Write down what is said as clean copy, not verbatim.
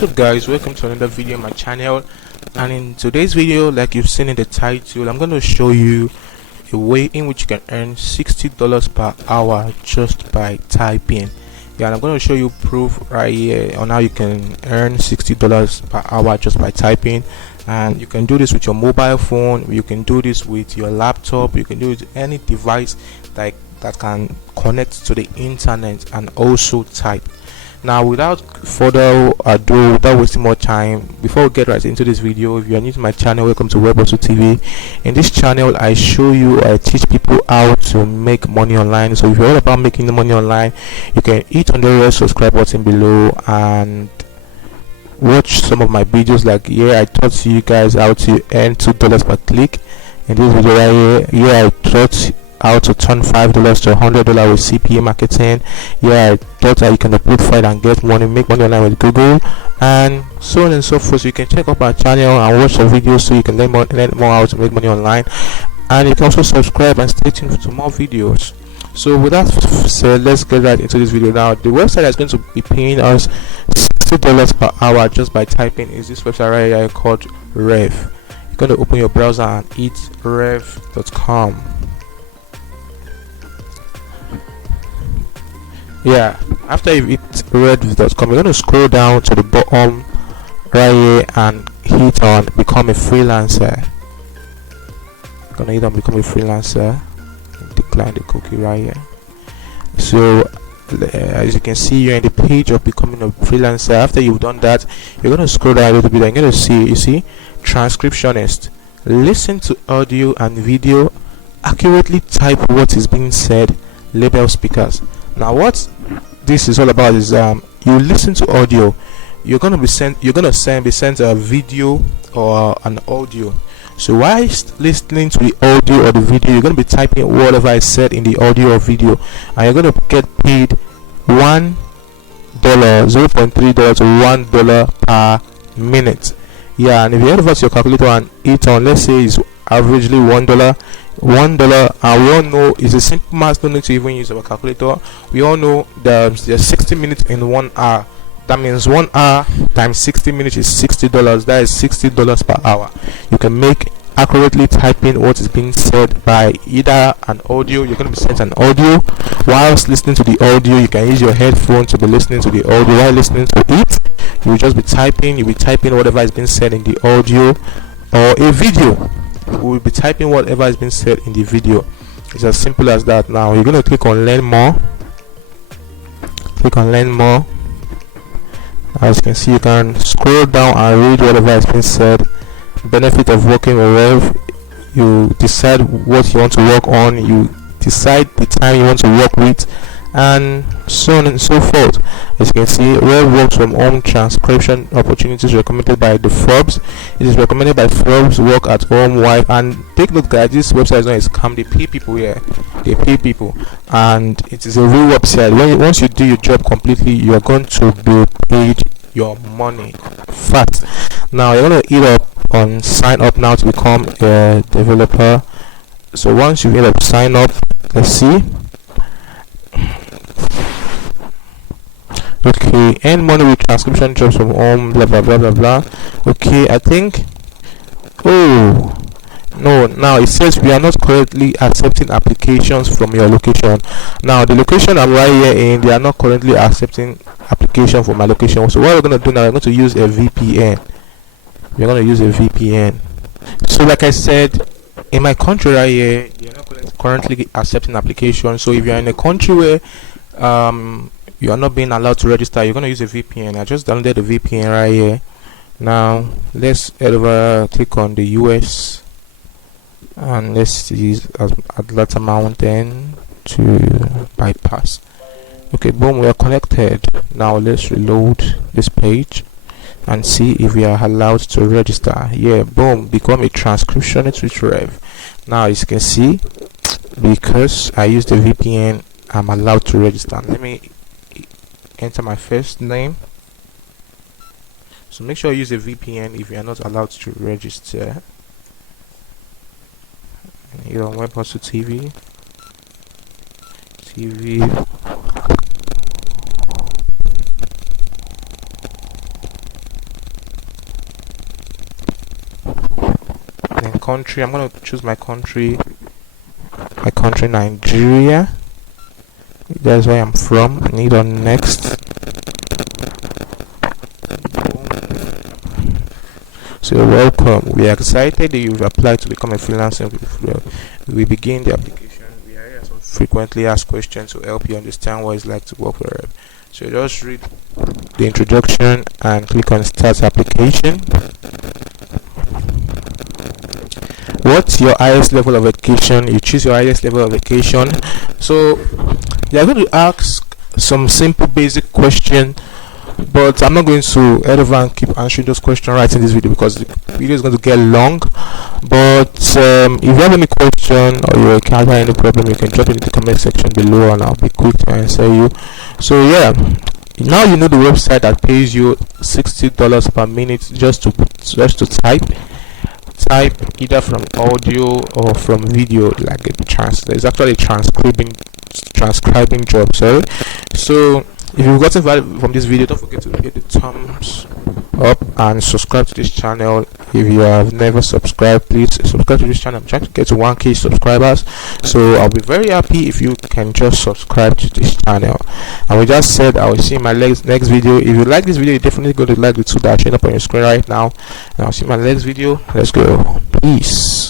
What's up guys, welcome to another video on my channel. And in today's video, like you've seen in the title, I'm going to show you a way in which you can earn $60 per hour just by typing. Yeah, and I'm going to show you proof right here on how you can earn $60 per hour just by typing. And you can do this with your mobile phone, you can do this with your laptop, you can do it with any device that can connect to the internet and also type. Now, without further ado, without wasting more time, before we get right into this video, if you are new to my channel, welcome to Web2 TV. In this channel, I teach people how to make money online. So if you're all about making the money online, you can hit on the red subscribe button below and watch some of my videos. Like here, I taught you guys how to earn $2 per click. In this video right here, I taught how to turn $5 to $100 with CPA marketing. Yeah, I thought that you can upload file and get money, make money online with Google, and so on and so forth. So you can check out our channel and watch the videos so you can learn more how to make money online. And you can also subscribe and stay tuned for more videos. So with that said, let's get right into this video. Now, the website that's going to be paying us $60 per hour just by typing is this website right here called Rev. You're going to open your browser and hit rev.com. Yeah, after you hit rev.com, you're going to scroll down to the bottom right here and hit on become a freelancer. You're going to hit on become a freelancer and decline the cookie right here. So as you can see, you're in the page of becoming a freelancer. After you've done that, you're going to scroll down a little bit and you're going to see, you see, transcriptionist. Listen to audio and video, accurately type what is being said, label speakers. Now, what this is all about is you listen to audio, you're gonna be sent a video or an audio. So whilst listening to the audio or the video, you're gonna be typing whatever I said in the audio or video, and you're gonna get paid $1, $0.3 to $1 per minute. Yeah, and if you head over to your calculator and hit on, let's say it's averagely $1, and we all know it's a simple math. Don't need to even use our calculator. We all know there's 60 minutes in 1 hour. That means 1 hour times 60 minutes is $60. That is $60 per hour. You can make accurately typing what is being said by either an audio. You're going to be sent an audio. Whilst listening to the audio, you can use your headphone to be listening to the audio. While listening to it, you'll just be typing. You'll be typing whatever is being said in the audio or a video. We'll be typing whatever has been said in the video. It's as simple as that. Now you're going to click on learn more. Click on learn more. As you can see, you can scroll down and read whatever has been said. Benefit of working with Rev: you decide what you want to work on, you decide the time you want to work with, and so on and so forth. As you can see, Rev works from home transcription opportunities recommended by the Forbes. It is recommended by Forbes, work at home, wife. And take a look, guys, this website is not a scam. They pay people here. They pay people, and it is a real website. Once you do your job completely, you are going to be paid your money fast. Now you're going to hit up on sign up now to become a developer. So once you hit up sign up, let's see. Okay, earn money with transcription jobs from home, blah blah blah blah blah. Okay, I think, oh no, now it says we are not currently accepting applications from your location. Now the location I'm right here in, they are not currently accepting application from my location. So what we're going to do now, we're going to use a VPN. We're going to use a VPN. So like I said, in my country right here, you're not currently accepting applications. So if you're in a country where you are not being allowed to register, you're going to use a VPN. I just downloaded the VPN right here. Now let's head over, click on the US, and let's use Atlanta Mountain to bypass. Okay, boom, we are connected. Now let's reload this page and see if we are allowed to register. Yeah, boom, become a transcriptionist with Rev. Now as you can see, because I use the VPN, I'm allowed to register. Let me enter my first name. So make sure you use a VPN if you are not allowed to register. Here on Web2 TV. country. I'm going to choose my country Nigeria. That's where I'm from. I need on next. So welcome. We are excited that you've applied to become a freelancer. We begin the application. We are here some frequently asked questions to help you understand what it's like to work for a rep. So just read the introduction and click on start application. What's your highest level of education? You choose your highest level of education. So they are going to ask some simple basic question, but I'm not going to head over and keep answering those questions right in this video because the video is going to get long. But if you have any question or you encounter any problem, you can drop it in the comment section below and I'll be quick to answer you. So yeah, now you know the website that pays you $60 per minute just to type either from audio or from video, like it's actually a transcribing job. Sorry. So if you've gotten value from this video, don't forget to hit the thumbs up and subscribe to this channel. If you have never subscribed, please subscribe to this channel. I'm trying to get to 1k subscribers, so I'll be very happy if you can just subscribe to this channel. And we just said I will see you in my next video. If you like this video, you definitely go to like the two that showing up on your screen right now, and I'll see you in my next video. Let's go. Peace.